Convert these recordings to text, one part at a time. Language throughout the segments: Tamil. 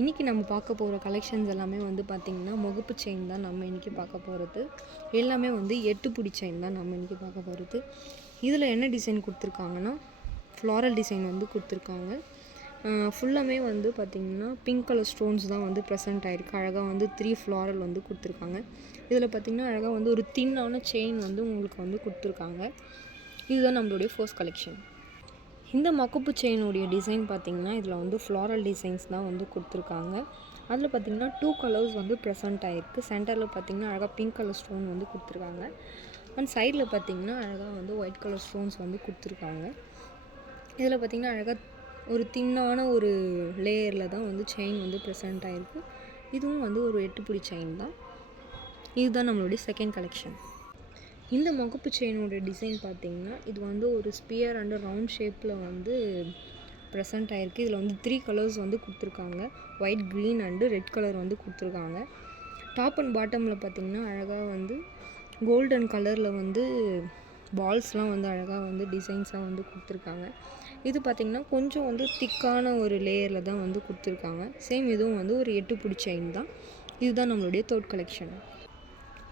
இன்றைக்கி நம்ம பார்க்க போகிற கலெக்ஷன்ஸ் எல்லாமே வந்து பார்த்திங்கன்னா முகப்பு செயின் தான் நம்ம இன்றைக்கி பார்க்க போகிறது. எல்லாமே வந்து 8 புடி செயின் தான் நம்ம இன்றைக்கி பார்க்க போகிறது. இதில் என்ன டிசைன் கொடுத்துருக்காங்கன்னா ஃப்ளாரல் டிசைன் வந்து கொடுத்துருக்காங்க. ஃபுல்லாமே வந்து பார்த்திங்கன்னா பிங்க் கலர் ஸ்டோன்ஸ் தான் வந்து ப்ரெசென்ட் ஆகிருக்கு. அழகாக வந்து 3 ஃப்ளாரல் வந்து கொடுத்துருக்காங்க. இதில் பார்த்திங்கன்னா அழகாக வந்து ஒரு தின்னான செயின் வந்து உங்களுக்கு வந்து கொடுத்துருக்காங்க. இதுதான் நம்மளுடைய ஃபர்ஸ்ட் கலெக்ஷன். இந்த மொகப்பு செயினுடைய டிசைன் பார்த்திங்கன்னா இதில் வந்து ஃப்ளாரல் டிசைன்ஸ் தான் வந்து கொடுத்துருக்காங்க. அதில் பார்த்திங்கன்னா 2 கலர்ஸ் வந்து ப்ரெசென்ட் ஆகிருக்கு. சென்டரில் பார்த்திங்கன்னா அழகாக பிங்க் கலர் ஸ்டோன் வந்து கொடுத்துருக்காங்க. அண்ட் சைடில் பார்த்திங்கன்னா அழகாக வந்து ஒயிட் கலர் ஸ்டோன்ஸ் வந்து கொடுத்துருக்காங்க. இதில் பார்த்திங்கன்னா அழகாக ஒரு தின்னான ஒரு லேயரில் தான் வந்து செயின் வந்து ப்ரெசென்ட் ஆகிருக்கு. இதுவும் வந்து ஒரு 8 புடி செயின் தான். இதுதான் நம்மளுடைய செகண்ட் கலெக்ஷன். இந்த முகப்பு செயினோட டிசைன் பார்த்திங்கன்னா இது வந்து ஒரு ஸ்பியர் அண்ட் ரவுண்ட் ஷேப்பில் வந்து ப்ரெசென்ட் ஆகிருக்கு. இதில் வந்து 3 கலர்ஸ் வந்து கொடுத்துருக்காங்க. White, green and red colour வந்து கொடுத்துருக்காங்க. டாப் அண்ட் பாட்டமில் பார்த்திங்கன்னா அழகாக வந்து கோல்டன் கலரில் வந்து பால்ஸ்லாம் வந்து அழகாக வந்து டிசைன்ஸாக வந்து கொடுத்துருக்காங்க. இது பார்த்திங்கன்னா கொஞ்சம் வந்து திக்கான ஒரு லேயரில் தான் வந்து கொடுத்துருக்காங்க. சேம் இதுவும் வந்து ஒரு 8 புடி செயின் தான். இதுதான் நம்மளுடைய தேர்ட் கலெக்ஷன்.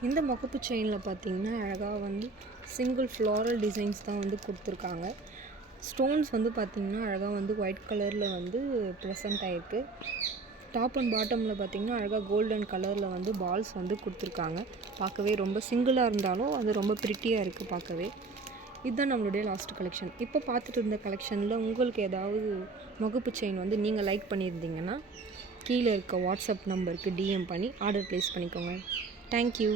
இந்த முகப்பு செயினில் பார்த்திங்கன்னா அழகாக வந்து சிங்கிள் ஃப்ளாரல் டிசைன்ஸ் தான் வந்து கொடுத்துருக்காங்க. ஸ்டோன்ஸ் வந்து பார்த்திங்கன்னா அழகாக வந்து ஒயிட் கலரில் வந்து ப்ரெசென்ட் ஆகிருக்கு. டாப் அண்ட் பாட்டமில் பார்த்திங்கன்னா அழகாக கோல்டன் கலரில் வந்து பால்ஸ் வந்து கொடுத்துருக்காங்க. பார்க்கவே ரொம்ப சிங்கிளாக இருந்தாலும் அது ரொம்ப ப்ரிட்டியாக இருக்குது பார்க்கவே. இதுதான் நம்மளுடைய லாஸ்ட் கலெக்ஷன். இப்போ பார்த்துட்டு இருந்த கலெக்ஷனில் உங்களுக்கு ஏதாவது முகப்பு செயின் வந்து நீங்கள் லைக் பண்ணியிருந்தீங்கன்னா கீழே இருக்க வாட்ஸ்அப் நம்பருக்கு டிஎம் பண்ணி ஆர்டர் ப்ளேஸ் பண்ணிக்கோங்க. Thank you.